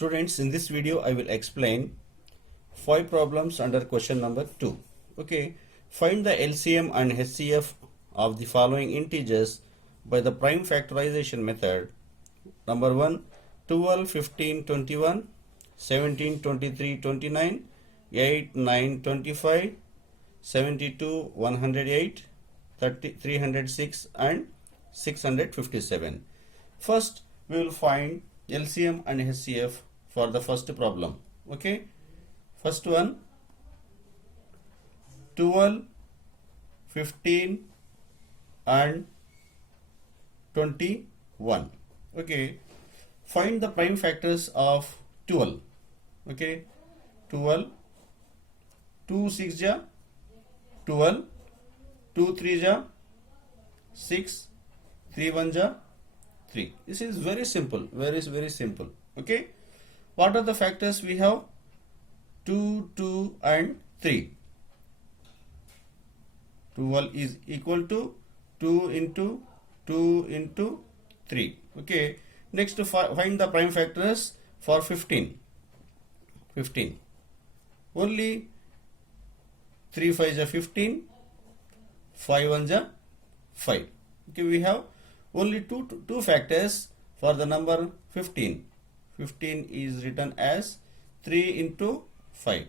Students, in this video I will explain 5 problems under question number 2. Okay, find the LCM and HCF of the following integers by the prime factorization method. Number 1, 12, 15, 21, 17, 23, 29, 8, 9, 25, 72, 108, 30, 306 and 657. First, we will find LCM and HCF for the first problem. Okay, first one 12, 15 and 21. Okay, find the prime factors of 12. Okay, 12, 2 6 ja 12, 2 3 ja 6, 3 1 ja 3. This is very simple, very simple. Okay, what are the factors we have? 2, 2 and 3. 12 is equal to 2 into 2 into 3. Okay, next to find the prime factors for 15. 15. Only 3 5 is 15, 5 1 is 5. Okay, we have only two factors for the number 15. 15 is written as 3 into 5.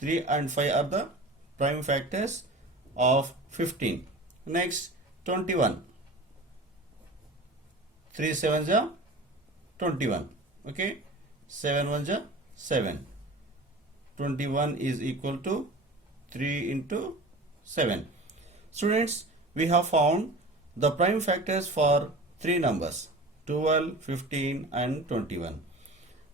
3 and 5 are the prime factors of 15. Next, 21. 3 7 is 21. Okay, 7 1 is 7. 21 is equal to 3 into 7. Students, we have found the prime factors for 3 numbers 12, 15 and 21.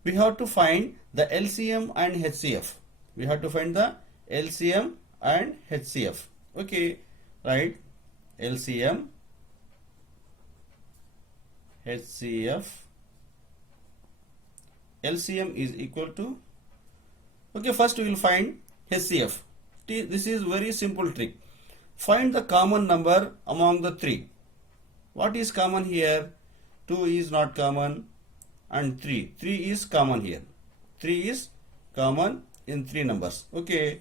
We have to find the LCM and HCF. We have to find the LCM and HCF. Okay, right? LCM, HCF. LCM is equal to, okay, first we will find HCF. This is very simple trick. Find the common number among the 3. What is common here? 2 is not common and 3. 3 is common here. 3 is common in 3 numbers. Okay,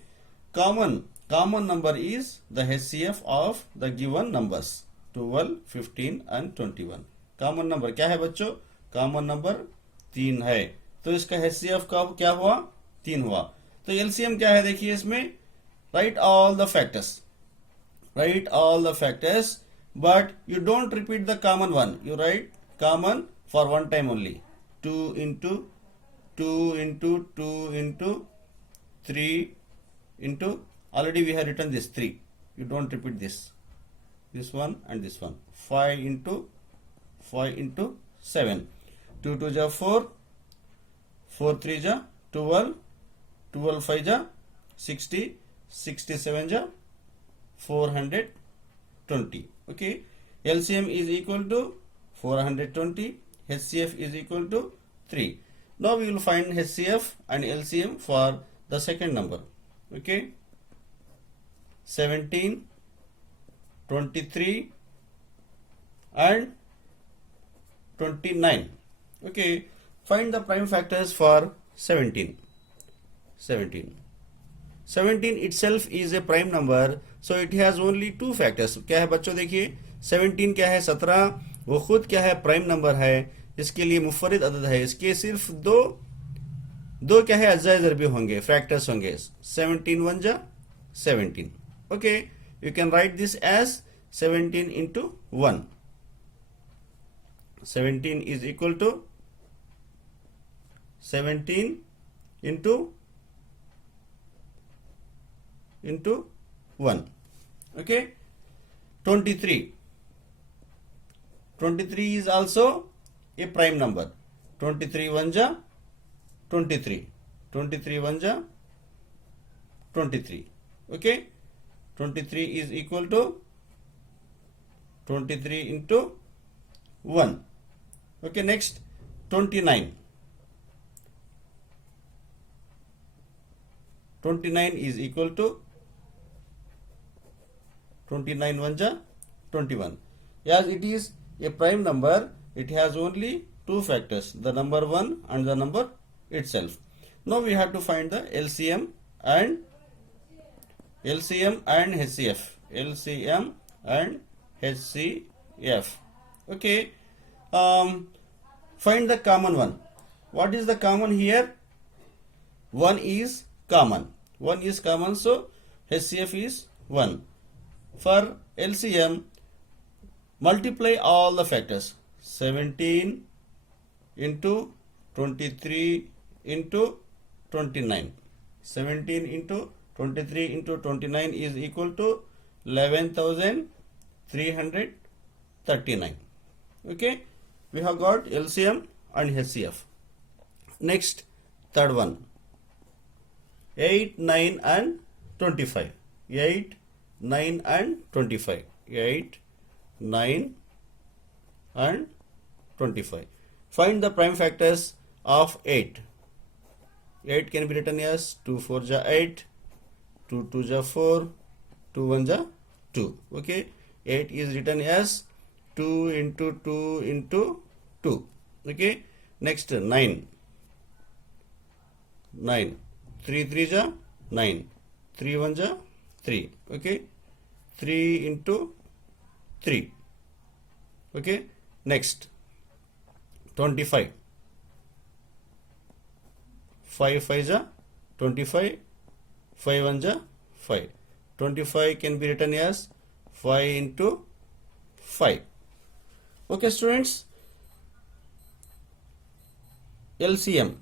common number is the HCF of the given numbers 12, 15 and 21. Common number क्या है बच्चों? Common number 3 है, तो इसका HCF का क्या हुआ? 3 हुआ. तो LCM क्या है देखिए इसमें? Write all the factors. Write all the factors, but you don't repeat the common one. You write common for one time only. 2 into 2 into 2 into 3 into, already we have written this 3. You don't repeat this one and this one. 5 into 7. 2 2 ja 4, 4 3 ja 12, 12 5 ja 60, 67 ja 420. Okay, LCM is equal to 420, HCF is equal to 3. Now we will find HCF and LCM for the second number. Okay, 17, 23 and 29. Okay, find the prime factors for 17. 17 itself is a prime number, so it has only 2 factors. क्या है बच्चों देखिए, 17 क्या है? 17. वो खुद क्या है? प्राइम नंबर है. इसके लिए मुफरिद अदद है. इसके सिर्फ दो क्या है? अज्जा ज़रबी होंगे, फैक्टर्स होंगे. 17 1 जा 17. Okay, you can write this as 17 into 1. 17 is equal to 17 into 1. Okay, 23 is also a prime number. 23 1 ja 23. 23 1 ja 23. Okay, 23 is equal to 23 into 1. Okay, next 29. 29 is equal to 29 1 ja 21. As it is a prime number, it has only two factors, the number 1 and the number itself. Now we have to find the LCM and HCF. LCM and HCF. Okay. Find the common one. What is the common here? 1 is common. 1 is common, so HCF is 1. For LCM, multiply all the factors. 17 into 23 into 29. 17 into 23 into 29 is equal to 11,339. Okay, we have got LCM and HCF. Next, third one, 8, 9 and 25. 8, 9 and 25. 8, 9 and 25. Find the prime factors of 8. 8 can be written as 2 4 ja 8, 2 2 ja 4, 2 1 ja 2. Okay, 8 is written as 2 into 2 into 2. Okay, next 9. 9. 3 3 ja 9. 3 1 ja 3. Okay, 3 into 3. Okay, next 25. 5 5 ja 25. 5 1 ja 5. 25 can be written as 5 into 5. Okay, students, LCM.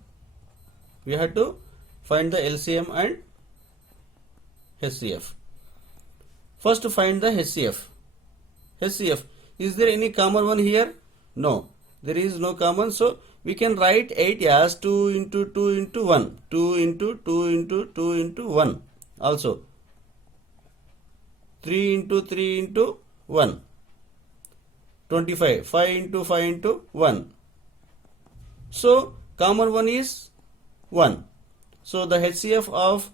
We have to find the LCM and HCF. First, to find the HCF. HCF. Is there any common one here? No, there is no common. So we can write 8 as 2 into 2 into 1. 2 into 2 into 2 into 1. Also 3 into 3 into 1. 25. 5 into 5 into 1. So common one is 1. So the HCF of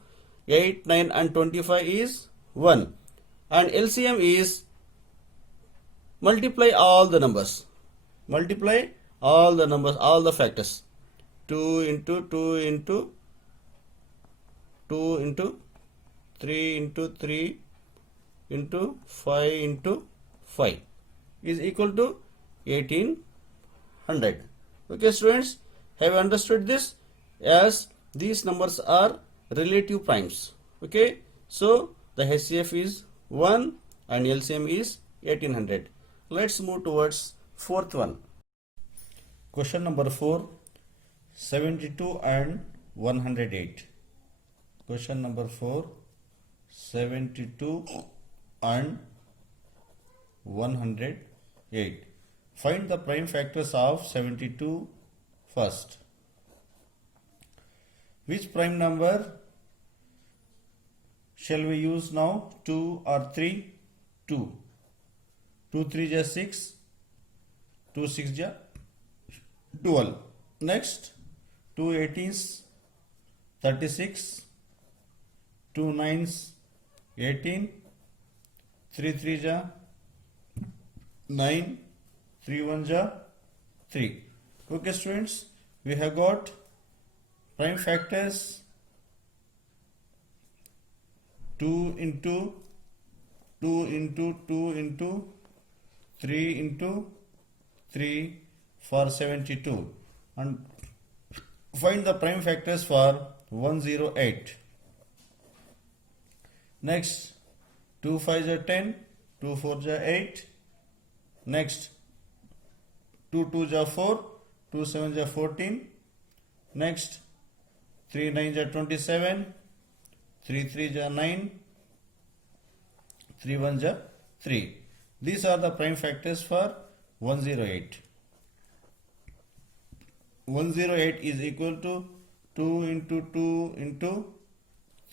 8, 9 and 25 is 1. And LCM is multiply all the numbers. Multiply all the numbers, all the factors. 2 into 2 into 2 into 3 into 3 into 5 into 5 is equal to 1800. Okay, students, have you understood this? As these numbers are relative primes. Okay, so the HCF is 1 and LCM is 1800. Let's move towards fourth one. Question number 4, 72 and 108. Question number 4, 72 and 108. Find the prime factors of 72 first. Which prime number shall we use now? 2 or 3? 2. 2 3 ja 6. 2 6 ja 12. Next, 2 18s 36. 2 9s 18. 3 3 ja 9. 3 1 ja 3. Okay, students, we have got prime factors 2 into 2 into 2 into 3 into 3 for 72, and find the prime factors for 108. Next, 2 5 ja 10, 2 4 ja 8. Next, 2 2 ja 4, 2 7 ja 14. Next, 3 9 ja 27, 3 3 ja 9, 3 1 ja 3. These are the prime factors for 108. 108 is equal to 2 into 2 into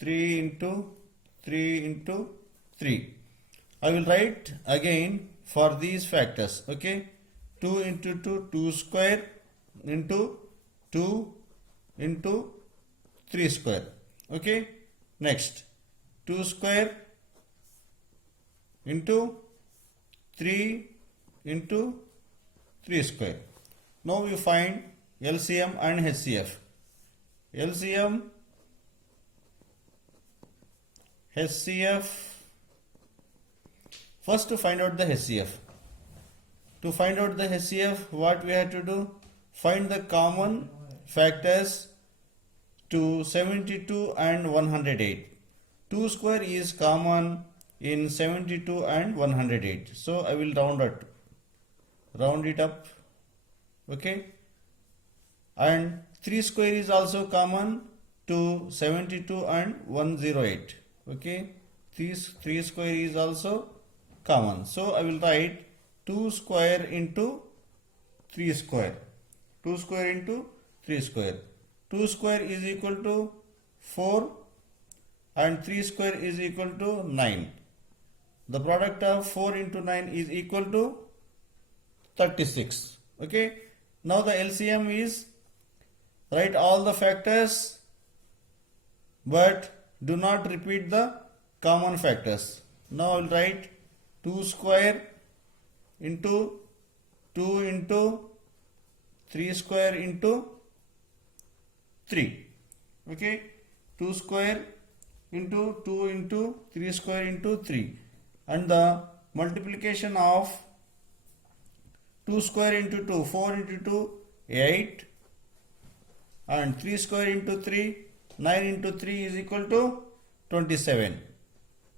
3 into 3 into 3. I will write again for these factors. Okay, 2 into 2, 2 square into 2 into 3 square. Okay, next 2 square into 3 into 3 square. Now we find LCM and HCF. LCM, HCF. First to find out the HCF. To find out the HCF, what we have to do? Find the common factors to 72 and 108. 2 square is common in 72 and 108. So I will round it up. Okay. And 3 square is also common to 72 and 108. Okay. 3 square is also common. So I will write 2 square into 3 square. 2 square into 3 square. 2 square is equal to 4 and 3 square is equal to 9. The product of 4 into 9 is equal to 36. Okay. Now the LCM is, write all the factors but do not repeat the common factors. Now I will write 2 square into 2 into 3 square into 3. Okay. 2 square into 2 into 3 square into 3. And the multiplication of 2 square into 2, 4 into 2, 8. And 3 square into 3, 9 into 3 is equal to 27.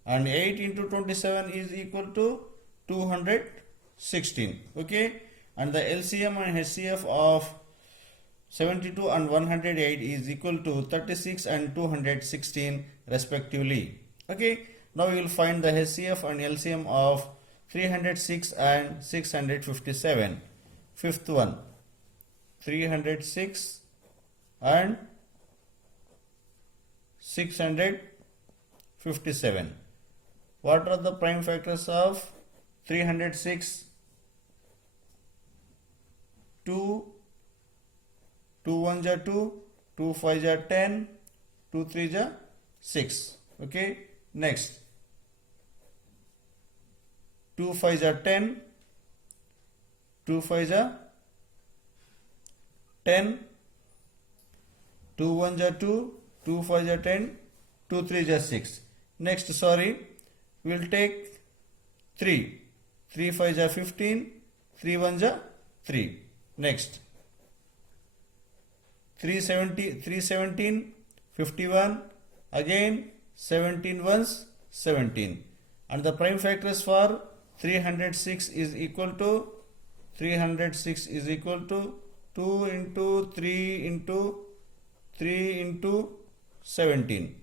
And 8 into 27 is equal to 216. Okay. And the LCM and HCF of 72 and 108 is equal to 36 and 216 respectively. Okay. Now we will find the HCF and LCM of 306 and 657. Fifth one, 306 and 657. What are the prime factors of 306? 2 1 ja 2, 2 5 ja 10, 2 3 ja 6. Okay. Next, 2 5 ja 10, 2 5 ja 10, 2 1 ja 2, 2 5 ja 10, 2 3 ja 6. Next, sorry, we will take 3. 3 5 ja 15, 3 1 ja 3. Next, 317, 51, again 17 ones 17. And the prime factors for 306 is equal to 2 into 3 into 3 into 17.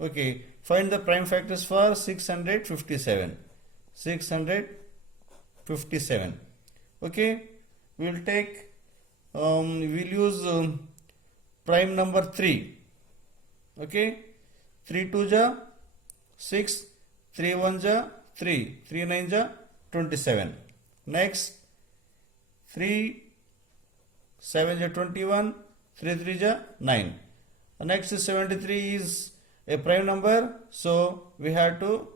Okay. Find the prime factors for 657. 657. Okay. We will take, we will use prime number 3. Okay. 3 2 ja 6, 3 1 ja 3, 3 9 ja 27. Next, 3 7 ja 21, 3 3 ja 9. Next, 73 is a prime number, so we have to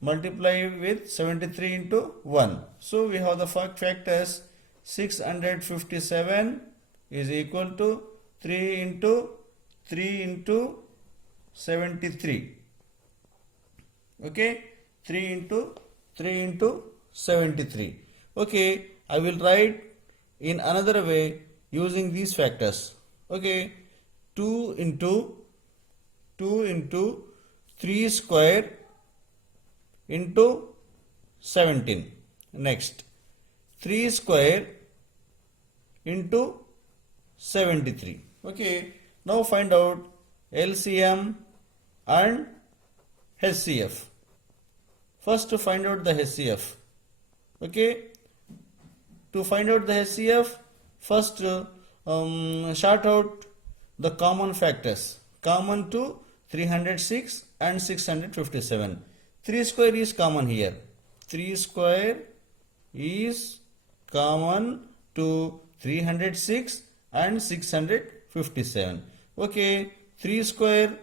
multiply with 73 into 1. So we have the factors 657 is equal to 3 into 73. Okay. 3 into 73. Okay. I will write in another way using these factors. Okay. 2 into 3 square into 17. Next, 3 square into 73. Okay. Now find out LCM and HCF. First, to find out the HCF. Okay. To find out the HCF, first sort out the common factors. Common to 306 and 657. 3 square is common here. 3 square is common to 306 and 657. Okay. 3 square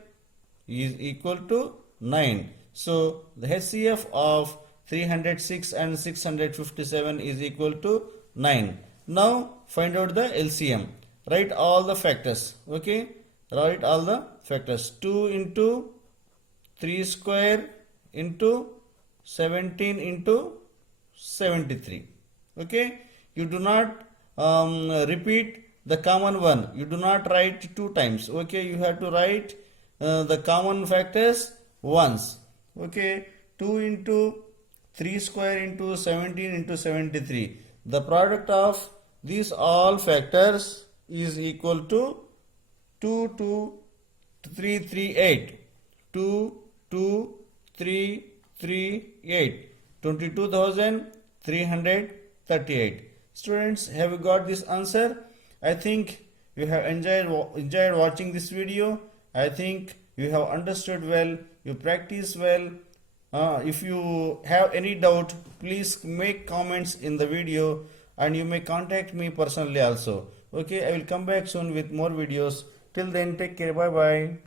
is equal to 9. So the HCF of 306 and 657 is equal to 9. Now find out the LCM. Write all the factors. Okay, write all the factors. 2 into 3 square into 17 into 73. Okay, you do not repeat the common one. You do not write two times. Okay, you have to write the common factors once. Okay, 2 into 3 square into 17 into 73. The product of these all factors is equal to 22338. 22338. 22,338. Students, have you got this answer? I think you have enjoyed watching this video. I think you have understood well, you practice well. If you have any doubt, please make comments in the video, and you may contact me personally also. Okay, I will come back soon with more videos. Till then, take care. Bye bye.